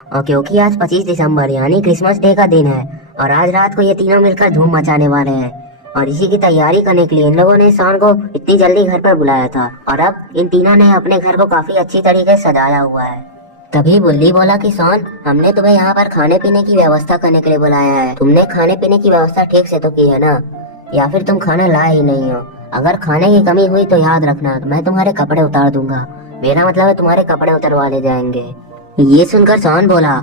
और क्योंकि आज 25 दिसंबर यानी क्रिसमस डे का दिन है और आज रात को ये तीनों मिलकर धूम मचाने वाले हैं और इसी की तैयारी करने के लिए इन लोगों ने शान को इतनी जल्दी घर पर बुलाया था और अब इन तीनों ने अपने घर को काफी अच्छी तरीके से सजाया हुआ है। तभी बुल्ली बोला कि सोन, हमने तुम्हें यहाँ पर खाने पीने की व्यवस्था करने के लिए बुलाया है। तुमने खाने पीने की व्यवस्था ठीक से तो की है ना, या फिर तुम खाना लाए ही नहीं हो? अगर खाने की कमी हुई तो याद रखना मैं तुम्हारे कपड़े उतार दूंगा। मेरा मतलब है तुम्हारे कपड़े उतरवा ले जाएंगे। ये सुनकर सोन बोला,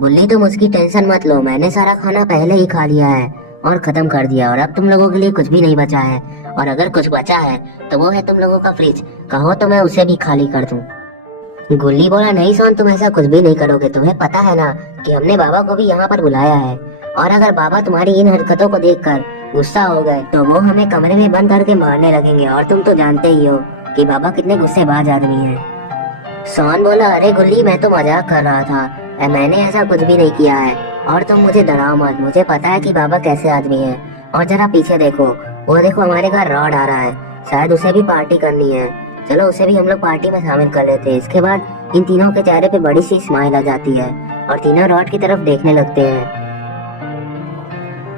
बुल्ली तुम उसकी टेंशन मत लो, मैंने सारा खाना पहले ही खा लिया है और खत्म कर दिया और अब तुम लोगों के लिए कुछ भी नहीं बचा है। और अगर कुछ बचा है तो वो है तुम लोगों का फ्रिज, कहो तो मैं उसे भी खाली कर दूं। गुल्ली बोला, नहीं सोन, तुम ऐसा कुछ भी नहीं करोगे। तुम्हें पता है ना कि हमने बाबा को भी यहाँ पर बुलाया है और अगर बाबा तुम्हारी इन हरकतों को देखकर गुस्सा हो गए तो वो हमें कमरे में बंद करके मारने लगेंगे और तुम तो जानते ही हो कि बाबा कितने गुस्सेबाज आदमी हैं। सोन बोला, अरे गुल्ली मैं तो मजाक कर रहा था, मैंने ऐसा कुछ भी नहीं किया है और तुम मुझे डराओ मत, मुझे पता है कि बाबा कैसे आदमी है। और जरा पीछे देखो, वो देखो हमारे घर रॉड आ रहा है, शायद उसे भी पार्टी करनी है। चलो उसे भी हम लोग पार्टी में शामिल कर लेते हैं। इसके बाद इन तीनों के चेहरे पे बड़ी सी स्माइल आ जाती है और तीनों रॉड की तरफ देखने लगते हैं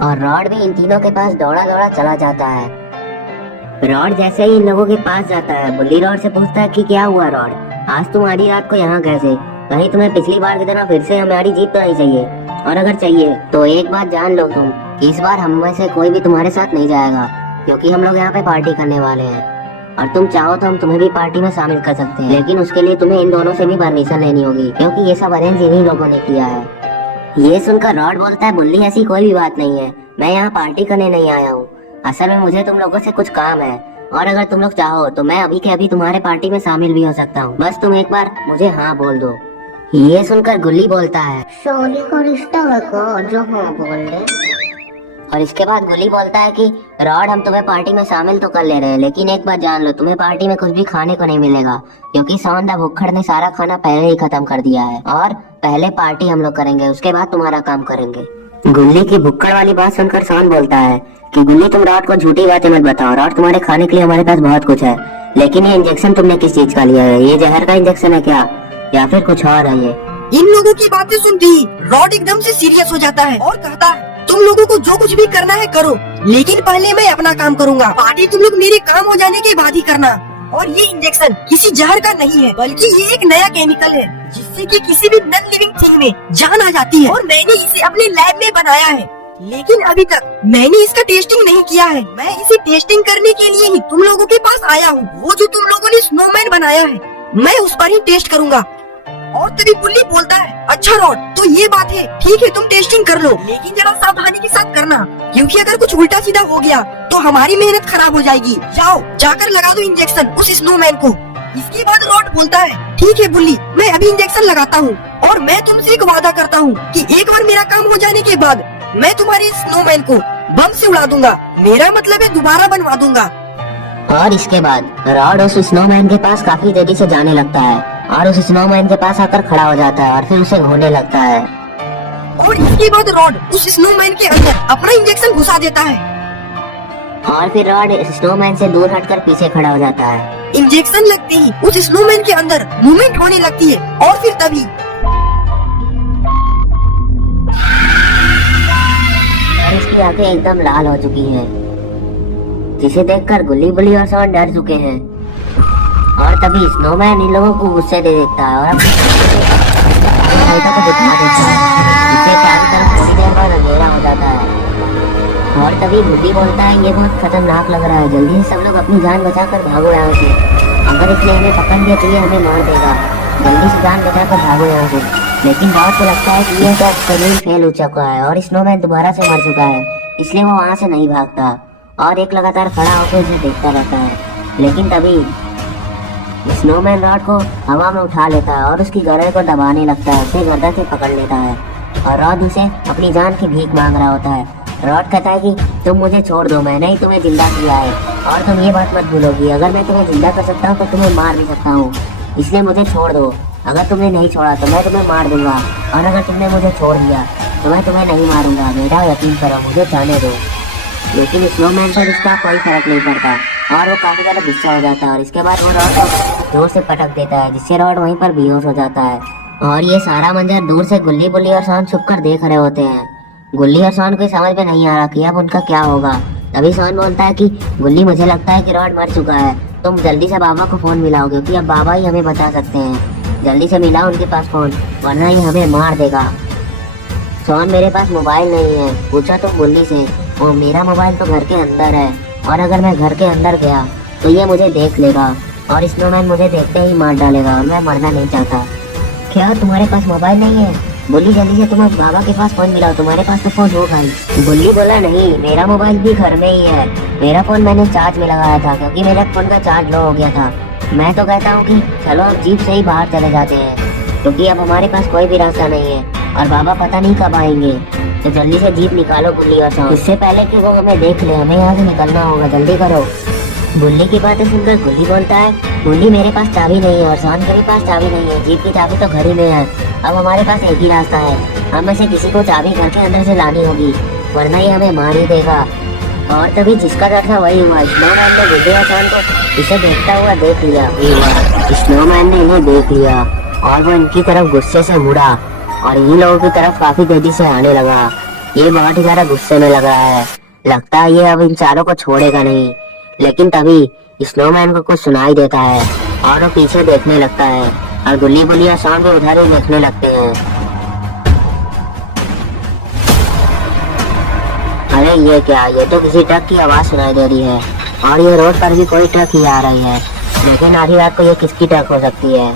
और रॉड भी इन तीनों के पास दौड़ा दौड़ा चला जाता है। रॉड जैसे ही इन लोगों के पास जाता है, बुल्ली रॉड से पूछता है कि क्या हुआ रॉड, आज तुम आधी रात को यहाँ कैसे? कहीं तुम्हें पिछली बार की तरह फिर से हमारी जीत तो नहीं चाहिए? और अगर चाहिए तो एक बात जान लो तुम कि इस बार हम में से कोई भी तुम्हारे साथ नहीं जाएगा, क्योंकि हम लोग यहाँ पे पार्टी करने वाले हैं और तुम चाहो तो हम तुम्हें भी पार्टी में शामिल कर सकते हैं, लेकिन उसके लिए तुम्हें इन दोनों से भी परमिशन लेनी होगी क्योंकि ये सब अरेंज इन्हीं लोगों ने किया है। ये सुनकर रॉड बोलता है, बुल्ली ऐसी कोई भी बात नहीं है, मैं यहाँ पार्टी करने नहीं आया हूँ, असल में मुझे तुम लोगों से कुछ काम है और अगर तुम लोग चाहो तो मैं अभी के अभी तुम्हारे पार्टी में शामिल भी हो सकता हूँ, बस तुम एक बार मुझे हाँ बोल दो। ये सुनकर गुल्ली बोलता है, सोनी को रिश्ता रखो जो हाँ बोल ले। और इसके बाद गुल्ली बोलता है कि रॉड हम तुम्हें पार्टी में शामिल तो कर ले रहे हैं, लेकिन एक बात जान लो, तुम्हें पार्टी में कुछ भी खाने को नहीं मिलेगा क्योंकि सोन द भुक्खड़ ने सारा खाना पहले ही खत्म कर दिया है और पहले पार्टी हम लोग करेंगे, उसके बाद तुम्हारा काम करेंगे। गुल्ली की भुक्खड़ वाली बात सुनकर सोन बोलता है कि गुल्ली तुम रॉड को झूठी बातें मत बताओ, रॉड तुम्हारे खाने के लिए हमारे पास बहुत कुछ है, लेकिन ये इंजेक्शन तुमने किस चीज का लिया है? ये जहर का इंजेक्शन है क्या या फिर कुछ और है? ये इन लोगों की बातें सुनती रॉड एकदम से सीरियस हो जाता है और कहता है, तुम लोगों को जो कुछ भी करना है करो, लेकिन पहले मैं अपना काम करूंगा। पार्टी तुम लोग मेरे काम हो जाने के बाद ही करना। और ये इंजेक्शन किसी जहर का नहीं है, बल्कि ये एक नया केमिकल है जिससे कि किसी भी नॉन लिविंग थिंग में जान आ जाती है और मैंने इसे अपने लैब में बनाया है, लेकिन अभी तक मैंने इसका टेस्टिंग नहीं किया है। मैं इसे टेस्टिंग करने के लिए ही तुम लोगों के पास आया हूँ। वो जो तुम लोगों ने स्नोमैन बनाया है मैं उस पर ही टेस्ट करूंगा। और तभी बुल्ली बोलता है, अच्छा रॉड तो ये बात है, ठीक है तुम टेस्टिंग कर लो, लेकिन जरा सावधानी के साथ करना क्योंकि अगर कुछ उल्टा सीधा हो गया तो हमारी मेहनत खराब हो जाएगी। जाओ जाकर लगा दो इंजेक्शन उस स्नोमैन को। इसके बाद रॉड बोलता है, ठीक है बुल्ली, मैं अभी इंजेक्शन लगाता हूँ और मैं तुमसे एक वादा करता हूँ कि एक बार मेरा काम हो जाने के बाद मैं तुम्हारे स्नोमैन को बम से उड़ा दूंगा, मेरा मतलब है दोबारा बनवा दूंगा। और इसके बाद रॉड उस स्नोमैन के पास काफी तेजी से जाने लगता है और उस स्नोमैन के पास आकर खड़ा हो जाता है और फिर उसे घूरने लगता है। और इसके बाद रॉड उस स्नोमैन के अंदर अपना इंजेक्शन घुसा देता है और फिर रॉड स्नोमैन से दूर हटकर पीछे खड़ा हो जाता है। इंजेक्शन लगते ही उस स्नोमैन के अंदर मूवमेंट होने लगती है और फिर तभी इसकी आंखें एकदम लाल हो चुकी हैं, जिसे देखकर गुल्ली बुल्ली और सोन डर चुके हैं। और तभी स्नोमैन इन लोगों को गुस्से दे देता है और अपनी सहायता को दिखा देता है, जिससे चारों तरफ थोड़ी देर बाद अंधेरा हो जाता है। और तभी बुल्ली बोलता है, ये बहुत खतरनाक लग रहा है, जल्दी से सब लोग अपनी जान बचाकर भागो यहाँ से, अगर इसने हमें पकड़ लिया तो ये हमें मार देगा, जल्दी से जान बचाकर भागो यहाँ से। लेकिन रॉड को लगता है कि ये सब एक्सपेरिमेंट फेल हो चुका है और स्नोमैन दोबारा से मर चुका है, इसलिए वो वहाँ से नहीं भागता और एक लगातार खड़ा होकर उसे देखता रहता है। लेकिन तभी स्नोमैन रॉड को हवा में उठा लेता है और उसकी गर्दन को दबाने लगता है, उसे गर्दन से पकड़ लेता है और रॉड उसे अपनी जान की भीख मांग रहा होता है। रॉड कहता है कि तुम मुझे छोड़ दो, मैंने ही तुम्हें जिंदा किया है और तुम ये बात मत भूलोगी, अगर मैं तुम्हें जिंदा कर सकता हूँ तो तुम्हें मार भी सकता हूँ, इसलिए मुझे छोड़ दो। अगर तुमने नहीं छोड़ा तो मैं तुम्हें मार दूंगा और अगर तुमने मुझे छोड़ दिया तो मैं तुम्हें नहीं मारूंगा, मेरा यकीन करो, मुझे जाने दो। लेकिन स्नोमैन पर इसका कोई फर्क नहीं पड़ता और वो काफी ज्यादा गुस्सा हो जाता है और इसके बाद वो रॉड को जोर से पटक देता है, जिससे रॉड वहीं पर बेहोश हो जाता है और ये सारा मंजर दूर से गुल्ली बुल्ली और सोन छुप कर देख रहे होते हैं। गुल्ली और सोन को समझ में नहीं आ रहा कि अब उनका क्या होगा। तभी सोन बोलता है कि गुल्ली, मुझे लगता है कि रॉड मर चुका है, तुम जल्दी से बाबा को फोन मिलाओ क्योंकि अब बाबा ही हमें बता सकते हैं। जल्दी से मिलाओ उनके पास फोन, वरना ये हमें मार देगा। सोन, मेरे पास मोबाइल नहीं है, पूछा तुम गुल्ली से। वो, मेरा मोबाइल तो घर के अंदर है, और अगर मैं घर के अंदर गया तो ये मुझे देख लेगा और स्नोमैन मुझे देखते ही मार डालेगा और मैं मरना नहीं चाहता। क्या तुम्हारे पास मोबाइल नहीं है? बुल्ली, जल्दी से तुम बाबा के पास फोन मिलाओ, तुम्हारे पास तो फोन होगा ही। बुल्ली बोला, नहीं, मेरा मोबाइल भी घर में ही है। मेरा फोन मैंने चार्ज में लगाया था क्योंकि मेरे फोन का चार्ज लो हो गया था। मैं तो कहता हूँ कि चलो अब जीप से ही बाहर चले जाते हैं क्योंकि अब हमारे पास कोई भी रास्ता नहीं है और बाबा पता नहीं कब आएंगे। तो जल्दी से जीप निकालो बुल्ली और सोन, इससे पहले कि वो हमें देख ले। हमें यहाँ से निकलना होगा, जल्दी करो। बुल्ली की बातें सुनकर गुल्ली बोलता है, बुल्ली, मेरे पास चाबी नहीं है और सोन के भी पास चाबी नहीं है। जीप की चाबी तो घर ही में है। अब हमारे पास एक ही रास्ता है, हम में से किसी को चाबी घर के अंदर से लानी होगी, वरना ये हमें मार ही देगा। और तभी जिसका डर था वही हुआ। स्नोमैन ने बुल्ली और सोन को इसे देखता हुआ देख लिया। स्नोमैन ने इन्हें देख लिया और वो इनकी तरफ गुस्से से मुड़ा और इन लोगों की तरफ काफी तेजी से आने लगा। ये बहुत ही ज्यादा गुस्से में लगा है, लगता है ये अब इन चारों को छोड़ेगा नहीं। लेकिन तभी स्नोमैन को कुछ सुनाई देता है और वो पीछे देखने लगता है और गुल्ली बुल्ली और सोन को उधर ही देखने लगते हैं। अरे ये क्या, ये तो किसी ट्रक की आवाज सुनाई दे रही है और ये रोड पर भी कोई ट्रक ही आ रही है, लेकिन आधी रात को ये किसकी ट्रक हो सकती है?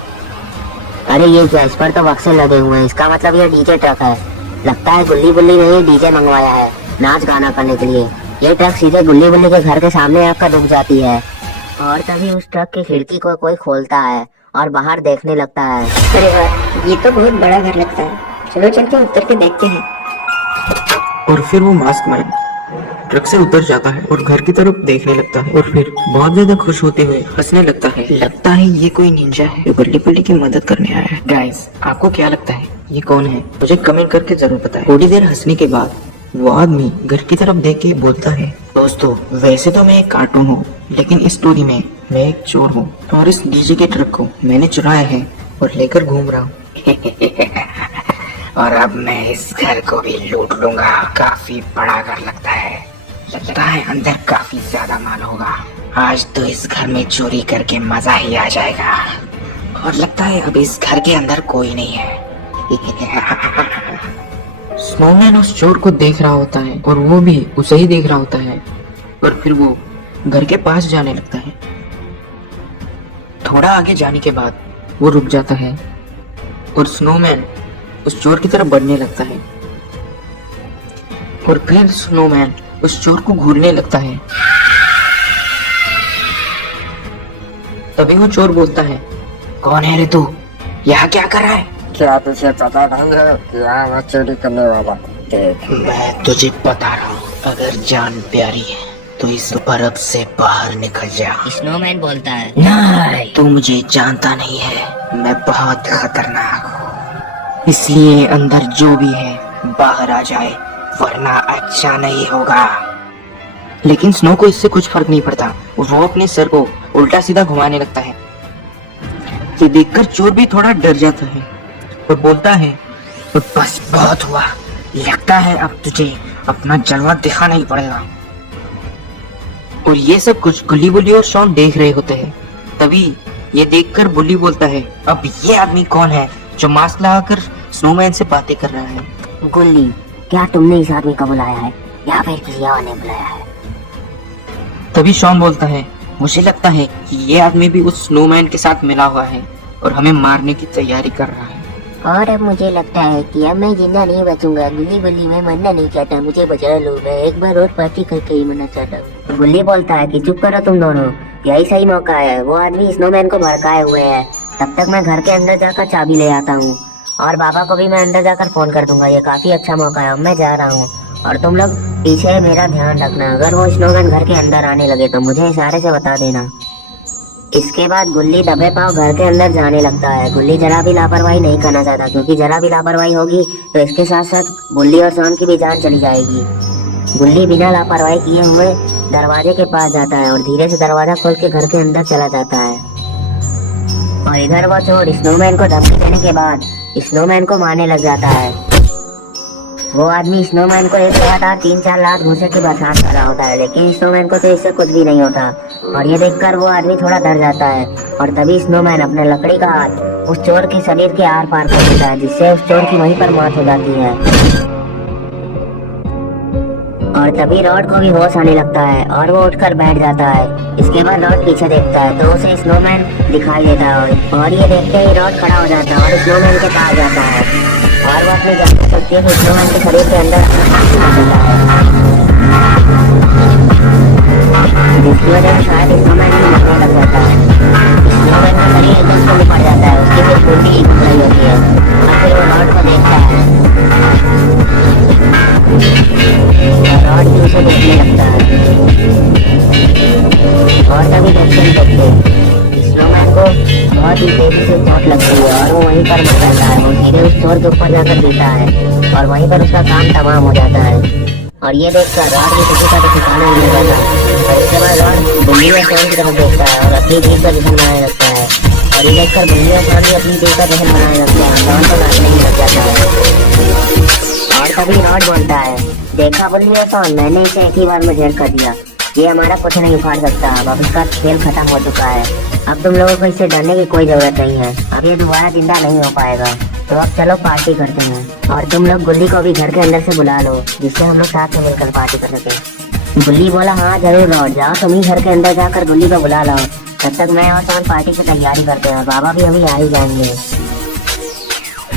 अरे ये क्या, इस पर तो बक्से लगे हुए हैं, इसका मतलब ये डीजे ट्रक है। लगता है गुल्ली बुल्ली ने ये डीजे मंगवाया है नाच गाना करने के लिए। ये ट्रक सीधे गुल्ली बुल्ली के घर के सामने आकर रुक जाती है और तभी उस ट्रक की खिड़की को कोई खोलता है और बाहर देखने लगता है। अरे वाह, ये तो बहुत बड़ा घर लगता है, चलो चलते उतर के देखते हैं। और फिर वो मास्क मैन ट्रक से उतर जाता है और घर की तरफ देखने लगता है और फिर बहुत ज्यादा खुश होते हुए हंसने लगता है। लगता है ये कोई निंजा है जो गुल्ली बुल्ली की मदद करने आया है। गाइस, आपको क्या लगता है ये कौन है? मुझे कमेंट करके जरूर बताएं। थोड़ी देर हंसने के बाद वो आदमी घर की तरफ देख के बोलता है, दोस्तों, वैसे तो मैं एक कार्टून हूँ, लेकिन इस स्टोरी में मैं एक चोर हूँ और इस डीजे के ट्रक को मैंने चुराया है और लेकर घूम रहा हूँ। और अब मैं इस घर को भी लूट लूंगा। काफी बड़ा घर लगता है अंदर काफी ज्यादा माल होगा। आज तो इस घर में चोरी करके मजा ही आ जाएगा। और लगता है अब इस घर के अंदर कोई नहीं है। स्नोमैन उस चोर को देख रहा होता है और वो भी उसे ही देख रहा होता है और फिर वो घर के पास जाने लगता है। थोड़ा आगे जाने के बाद वो रुक जाता है और स्नोमैन उस चोर की तरफ बढ़ने लगता है और फिर स्नोमैन उस चोर को घूरने लगता है। तभी वो चोर बोलता है, कौन है रे तू? यहाँ क्या कर रहा है? क्या तुझे पता नहीं है कि यहाँ मैं चोरी करने वाला हूँ? देख, मैं तुझे बता रहा हूँ, अगर जान प्यारी है तो इस बर्फ से बाहर निकल जा। स्नोमैन बोलता है, नहीं, तू मुझे जानता नहीं है, मैं बहुत खतरनाक हूँ, इसलिए अंदर जो भी है बाहर आ जाए, वरना अच्छा नहीं होगा। लेकिन स्नो को इससे कुछ फर्क नहीं पड़ता। वो अपने सर को उल्टा सीधा घुमाने लगता है। ये देखकर चोर भी थोड़ा डर जाता है और बोलता है, बस बहुत हुआ, लगता है अब तुझे अपना जलवा दिखाना ही पड़ेगा। और ये सब कुछ गुल्ली बुल्ली और शॉन देख रहे होते हैं। तभी ये देखकर बुल्ली बोलता है, अब ये आदमी कौन है जो मास्क लगाकर स्नोमैन से बातें कर रहा है? गुल्ली, क्या तुमने इस आदमी को बुलाया है या फिर किसी और ने बुलाया है? तभी शॉन बोलता है, मुझे लगता है कि ये आदमी भी उस स्नोमैन के साथ मिला हुआ है और हमें मारने की तैयारी कर रहा है। और अब मुझे लगता है कि अब मैं जिंदा नहीं बचूंगा। गुल्ली बुल्ली, मैं मरना नहीं चाहता, मुझे बचा लो, मैं एक बार और पार्टी करके ही मरना चाहता हूँ। गुल्ली बोलता है कि चुप करो तुम दोनों, यही सही मौका है। वो आदमी स्नोमैन को भड़काए हुए है, तब तक मैं घर के अंदर जाकर चाबी ले आता हूँ और बाबा को भी मैं अंदर जाकर फोन कर दूंगा। ये काफी अच्छा मौका है, अब मैं जा रहा हूँ और तुम लोग पीछे मेरा ध्यान रखना। अगर वो स्नोमैन घर के अंदर आने लगे तो मुझे इशारे से बता देना। इसके बाद गुल्ली दबे पांव घर के अंदर जाने लगता है। गुल्ली जरा भी लापरवाही नहीं करना चाहता, क्योंकि जरा भी लापरवाही होगी तो इसके साथ साथ बुल्ली और शॉन की भी जान चली जाएगी। गुल्ली बिना लापरवाही किए हुए दरवाजे के पास जाता है और धीरे से दरवाजा खोल के घर के अंदर चला जाता है। और इधर वो चोर स्नोमैन को धमकी देने के बाद स्नोमैन को मारने लग जाता है। वो आदमी स्नोमैन को एक लगातार 3-4 लात घूंसे की बरसात कर रहा होता है, लेकिन स्नोमैन को तो इससे कुछ भी नहीं होता। और ये देखकर वो आदमी थोड़ा डर जाता है और तभी स्नोमैन अपने लकड़ी का हाथ उस चोर के शरीर के आर पार कर देता है, जिससे उस चोर की वहीं पर मौत हो जाती है। और तभी रॉड को भी होश आने लगता है और वो उठकर बैठ जाता है। इसके बाद रॉड पीछे देखता है तो उसे स्नोमैन दिखाई देता है और ये देखते ही रॉड खड़ा हो जाता है और स्नोमैन के पास जाता है और वो अपनी जान सकती है कि स्नोमैन के शरीर के अंदर अपना हाथ डाल देता है, जिसकी वजह से शायद स्नोमैन भी मरने लग जाता है। स्नोमैन का शरीर एकदम से निपट जाता है, उसकी फिर पूरी घूम रही होती है और फिर वो रॉड को देखता है और रॉड भी उसे देखने लगता है। और तभी देखते स्नोमैन को बहुत ही तेजी से चोट लगती है और वो वहीं पर मर जाता है। वो सीधे उस चोर के ऊपर जाकर गिरता है और वहीं पर उसका काम तमाम हो जाता है। और ये देखकर रॉड भी किसी का तो ठिकाना नहीं लगा और इसके बाद रॉड बुल्ली और शॉन की तरफ देखता है और अपनी जीत का जश्न बनाने लगता है। और ये देखकर बुल्ली और शॉन भी अपनी जीत का जश्न बनाने लगते हैं। शॉन तो नाचने ही लग जाता है और तभी रॉड बोलता है, देखा बुल्ली और शॉन, मैंने इसे एक ही बार में ढेर कर दिया। ये हमारा कुछ नहीं उखाड़ सकता। अब इसका खेल खत्म हो चुका है। अब तुम लोगों को इससे डरने की कोई जरूरत नहीं है। अब ये दोबारा जिंदा नहीं हो पाएगा। तो अब चलो पार्टी करते हैं और तुम लोग गुल्ली को भी घर के अंदर से बुला लो, जिससे हम लोग साथ में मिलकर पार्टी कर सके। गुल्ली बोला, हाँ जरूर रॉड, जाओ तुम ही घर के अंदर जाकर गुल्ली को बुला लाओ। तब तक मैं और शॉन पार्टी की तैयारी करते हैं। बाबा भी अभी आ ही जाएंगे।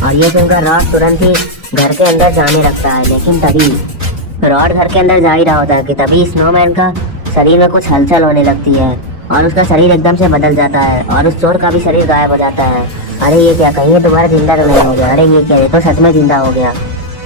और ये सुनकर रॉड तुरंत ही घर के अंदर जाने लगता है, लेकिन तभी रॉड घर के अंदर जा ही रहा होता है कि तभी स्नोमैन का शरीर में कुछ हलचल होने लगती है और उसका शरीर एकदम से बदल जाता है और उस चोर का भी शरीर गायब हो जाता है। अरे ये क्या, कहीं ये दोबारा जिंदा तो नहीं हो गया? अरे ये क्या, ये तो सच में जिंदा हो गया।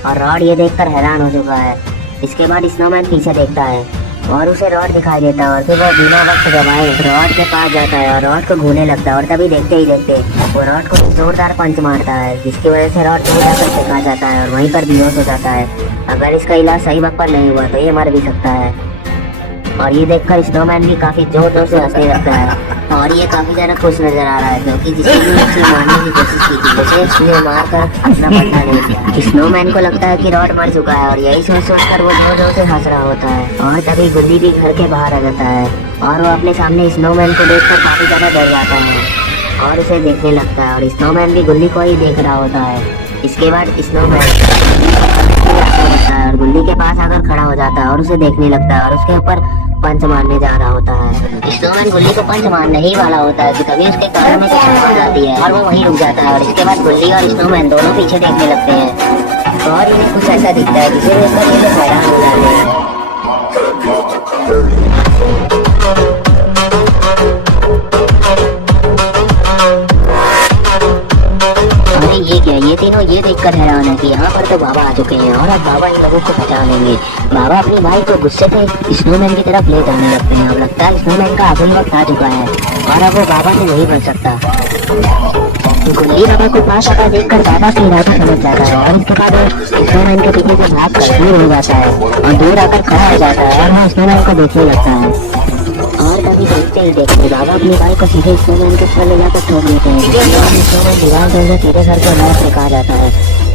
और रॉड ये देखकर हैरान हो चुका है। इसके बाद स्नोमैन पीछे देखता है और उसे रॉड दिखाई देता है और फिर वो बिना वक्त गवाए रॉड के पास जाता है और रॉड को घूने लगता है। और तभी देखते ही देखते वो रॉड को जोरदार पंच मारता है, जिसकी वजह से रॉड दूर जाकर फेंका जाता है और वहीं पर बेहोश हो जाता है। अगर इसका इलाज सही वक्त पर नहीं हुआ तो ये मर भी सकता है। और ये देखकर स्नोमैन भी काफी जोर जोर से हंसने लगता है और ये काफी ज्यादा खुश नजर आ रहा है, क्योंकि जिसने भी उसे मारने की कोशिश की थी उसे उसने मारकर अपना बदला ले लिया। स्नोमैन को लगता है कि रॉड मर चुका है और यही सोच कर वो जोर जोर से हंस रहा होता है। और तभी गुल्ली भी घर के बाहर आ जाता है और वो अपने सामने स्नोमैन को देखकर काफी ज्यादा डर जाता है और उसे देखने लगता है। और स्नोमैन भी गुल्ली को ही देख रहा होता है। इसके बाद स्नोमैन और गुल्ली के पास आकर खड़ा हो जाता है और उसे देखने लगता है और उसके ऊपर पंच मारने जा रहा होता है। स्नोमैन गुल्ली को पंच मारने ही वाला होता है कि तभी उसके कानों में कुछ आवाज आती है और वो वहीं रुक जाता है। और इसके बाद गुल्ली और स्नोमैन दोनों पीछे देखने लगते हैं और इन्हें कुछ ऐसा दिखता है जिसे देखकर ये लोग हैरान हो जाते हैं। ये क्या, ये तीनों ये देखकर हैरान है कि यहाँ पर तो बाबा आ चुके हैं और अब बाबा इन लोगों को बचा लेंगे। बाबा अपनी भाई को गुस्से से स्नोमैन की तरफ ले जाने लगते हैं और लगता है स्नोमैन का आखिरी वक्त आ चुका है और अब वो बाबा से नहीं बच सकता। गुल्ली बाबा को पास आता देखकर बाबा का इरादा समझ जाता है और इसके बाद स्नोमैन के पीछे से भाग कर दूर हो जाता है और दूर आकर खड़ा हो जाता है और वो स्नोमैन को देखने लगता है। और तभी देखते ही देखते बाबा अपनी बाइक को सीधे स्नोमैन के सर ले जाकर ठोक देते हैं। स्नोमैन दीवार तोड़कर सीधे सर को अंदर फेंका जाता है।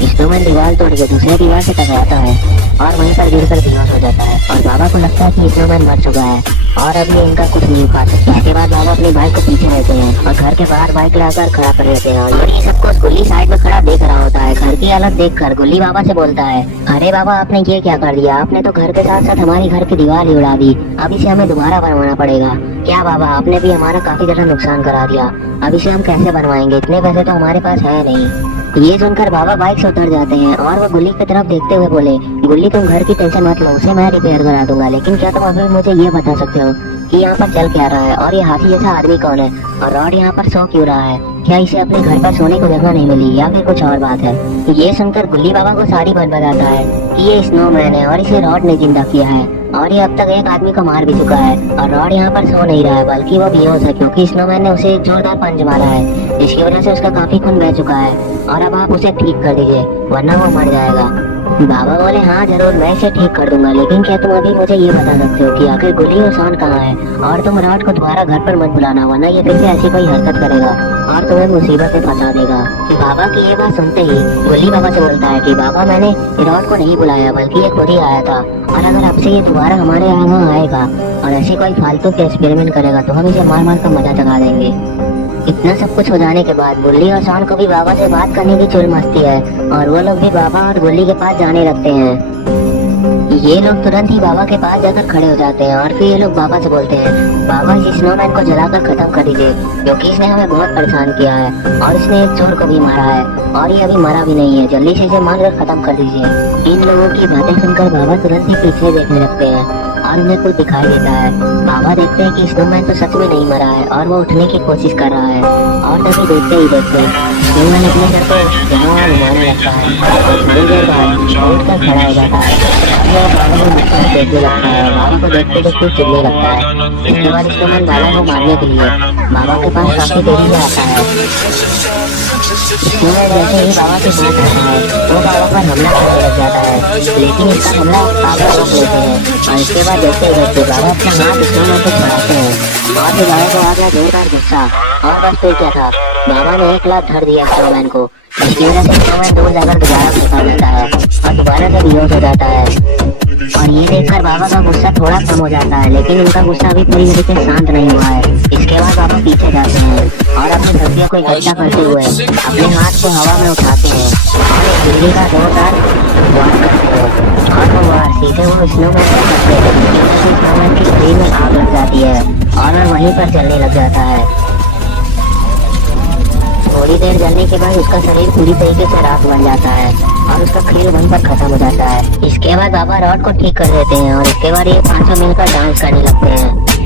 स्नोमैन दीवार तोड़ के दूसरे दीवार से टकराता है और वहीं पर गिरकर बेहोश हो जाता है। और बाबा को लगता है कि स्नोमैन मर चुका है और अब ये इनका कुछ नहीं उखाड़ सकता। इसके बाद बाबा अपनी बाइक को पीछे रहते हैं और घर के बाहर बाइक लाकर खड़ा कर लेते हैं। और ये सब कुछ गुल्ली साइड में खड़ा देख रहा होता है। घर की हालत देखकर गुल्ली बाबा से बोलता है, अरे बाबा आपने ये क्या कर दिया? आपने तो घर के साथ साथ हमारी घर की दीवार ही उड़ा दी। अब इसे हमें दोबारा बनवाना पड़ेगा। क्या बाबा, आपने भी हमारा काफी ज्यादा नुकसान करा दिया। अब इसे हम कैसे बनवाएंगे? इतने पैसे तो हमारे पास है नहीं। ये सुनकर बाबा बाइक से उतर जाते हैं और वो गुल्ली की तरफ देखते हुए बोले, गुल्ली तुम घर की टेंशन मत लो, उसे मैं रिपेयर करा दूंगा। लेकिन क्या तुम अभी मुझे ये बता सकते हो कि यहाँ पर चल क्या रहा है और ये हाथी जैसा आदमी कौन है और रॉड यहाँ पर सो क्यों रहा है? क्या इसे अपने घर पर सोने को जगह नहीं मिली या फिर कुछ और बात है? ये सुनकर गुल्ली बाबा को सारी बात बताता है कि ये स्नोमैन है और इसे रॉड ने जिंदा किया है और ये अब तक एक आदमी को मार भी चुका है। और रॉड यहाँ पर सो नहीं रहा है बल्कि वो बेहोश है, क्योंकि स्नोमैन ने उसे एक जोरदार पंच मारा है जिसकी वजह से उसका काफी खून बह चुका है। और अब आप उसे ठीक कर दीजिए वरना वो मर जाएगा। बाबा बोले हाँ जरूर मैं इसे ठीक कर दूंगा, लेकिन क्या तुम अभी मुझे ये बता सकते हो कि आखिर गुल्ली और शान कहाँ है? और तुम रॉड को दोबारा घर पर मत बुलाना, वरना ये फिर से ऐसी कोई हरकत करेगा और तुम्हें मुसीबत में फंसा देगा। बाबा की ये बात सुनते ही गुल्ली बाबा से बोलता है कि बाबा मैंने रॉड को नहीं बुलाया, बल्कि ये खुद ही आया था, और अगर अब से ये दोबारा हमारे यहाँ आएगा और ऐसे कोई फालतू के एक्सपेरिमेंट करेगा तो हम इसे मार मार कर मजा चढ़ा देंगे। इतना सब कुछ हो जाने के बाद गुल्ली और शान को भी बाबा से बात करने की चुल मस्ती है और वो लोग भी बाबा और गुल्ली के पास जाने लगते हैं। ये लोग तुरंत ही बाबा के पास जाकर खड़े हो जाते हैं और फिर ये लोग बाबा से बोलते हैं, बाबा इस स्नोमैन को जलाकर खत्म कर दीजिए, क्योंकि इसने हमें बहुत परेशान किया है और इसने एक चोर को भी मारा है और ये अभी मरा भी नहीं है, जल्दी से इसे मारकर खत्म कर दीजिए। इन लोगों की बातें सुनकर बाबा तुरंत ही पीछे देखने लगते हैं और उन्हें कुछ दिखाई देता है। बाबा देखते हैं कि स्नोमैन तो सच में नहीं मरा है और वो उठने की कोशिश कर रहा है, और तभी देखते ही देखते स्नोमैन अपने सर को यहाँ घुमाने लगता है और थोड़ी देर बाद उठकर खड़ा हो जाता है और वो बाबा को मुस्कुरा देखने लगता है। बाबा को देखते देखते चिल्लने लगता है। इसके बाद स्नोमैन बाबा को मारने के लिए बाबा के पास काफी देरी में आता है। स्नोमैन जैसे ही बाबा से बात करता है वो बाबा पर हमला करने लग जाता है, लेकिन इसका हमला बाबा रोक लेते हैं और इसके बाद देखते ही देखते बाबा अपना हाथ स्नोमैन को छुड़ाते हैं और फिर बाबा को आ गया जोरदार गुस्सा। और बस फिर क्या था, बाबा ने एक लात धर दिया स्नोमैन को, जिसकी वजह से स्नोमैन दूर जाकर दोबारा फेंका देता है और दोबारा से बेहोश हो जाता है। और ये देखकर बाबा का गुस्सा थोड़ा कम हो जाता है, लेकिन उनका गुस्सा अभी पूरी तरीके से शांत नहीं हुआ है। इसके बाद बाबा पीछे जाते हैं और अपनी धरतियों को इकट्ठा करते हुए अपने हाथ को हवा में उठाते हैं और एक बिजली का जोरदार वार करते हैं और वो वार सीधे वो स्नोमैन को करते हैं, जिससे स्नोमैन के शरीर में आग लग जाती है और वह वहीं पर जलने लग जाता है। थोड़ी देर जलने के बाद उसका शरीर पूरी तरीके से राख बन जाता है और उसका खेल वहीं पर खत्म हो जाता है। इसके बाद बाबा रॉड को ठीक कर देते हैं और इसके बाद ये पांचों मिलकर डांस करने लगते हैं।